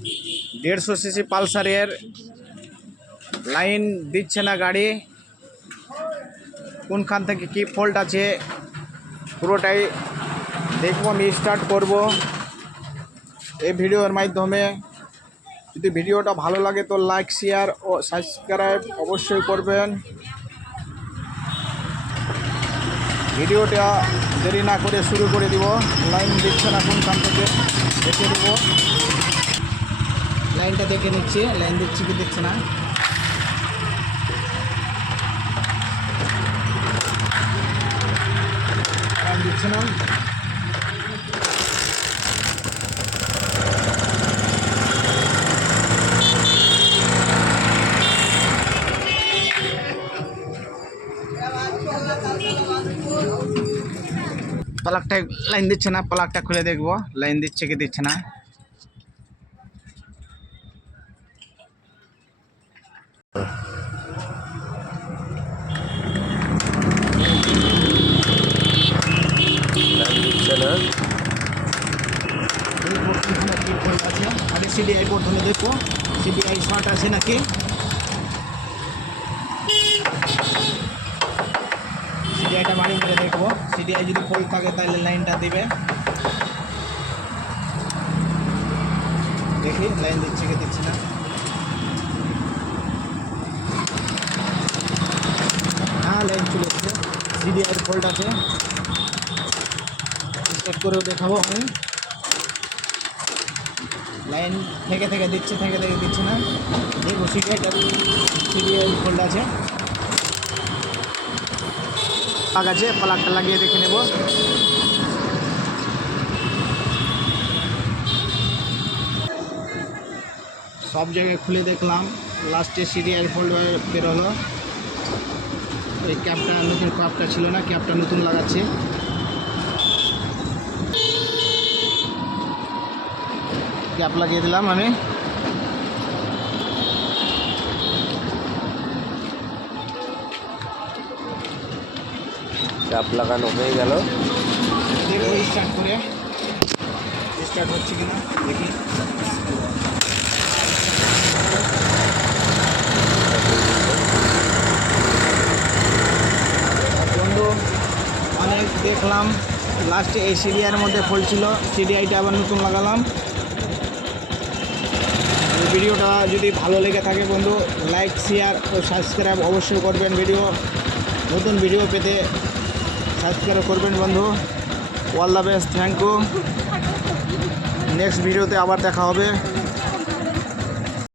150 CC পালসারের line দিচ্ছে না গাড়ি, কোনখান থেকে কি ফল্ট আছে পুরোটাই দেখব। আমি স্টার্ট করব এই ভিডিওর মাধ্যমে। যদি ভিডিওটা ভালো লাগে তো লাইক, শেয়ার ও সাবস্ক্রাইব অবশ্যই করবেন। ভিডিওটা দেরি না করে শুরু করে দিব। লাইন দিচ্ছে না কোনখান থেকে দেখে দেব। লাইনটা দেখে নিচ্ছে, লাইন দিচ্ছে কি দিচ্ছে না। লাইন দিচ্ছে না। প্লাগটা লাইন দিচ্ছে না, প্লাগটা খুলে দেখবো লাইন দিচ্ছে কি দিচ্ছে না। আরে সিডিআই প্রথমে দেখো, সিডিআই শর্ট আছে নাকি। সিডিআইটা বাড়ি করে দেখবো, সিডিআই যদি ফল্ট থাকে তাহলে লাইনটা দিবে। দেখি লাইন দিচ্ছে কি দিচ্ছে না। হ্যাঁ লাইন চলে এসছে, সিডিআই ফল্ট আছে। স্টার্ট করেও দেখাবো আমি। লাইন থেকে থেকে দিচ্ছে, থেকে থেকে দিচ্ছে না। দেখো সিডিআই ফল্ট আছে। প্লাগ আছে, প্লাগটা লাগিয়ে দেখে নেব। সব জায়গায় খুলে দেখলাম, লাস্টে সিডিআই ফল্ট বেরোলো। এই ক্যাপটা নতুন, ক্যাপটা ছিল না, ক্যাপটা নতুন লাগাচ্ছে। ক্যাপ লাগিয়ে দিলাম আমি। ক্যাপ লাগানো হয়ে গেল। দেখো স্টার্ট করে, স্টার্ট হচ্ছে কিনা দেখি। বন্ধু অনেক দেখলাম, লাস্টে এই সিডিআইয়ের মধ্যে ফল্ট ছিল, সিডিআইটা আবার নতুন লাগালাম। ভিডিওটা যদি ভালো লেগে থাকে বন্ধু লাইক, শেয়ার ও সাবস্ক্রাইব অবশ্যই করবেন। নতুন ভিডিও পেতে সাবস্ক্রাইব করবেন বন্ধু। All the best, thank you. Next ভিডিওতে আবার দেখা হবে।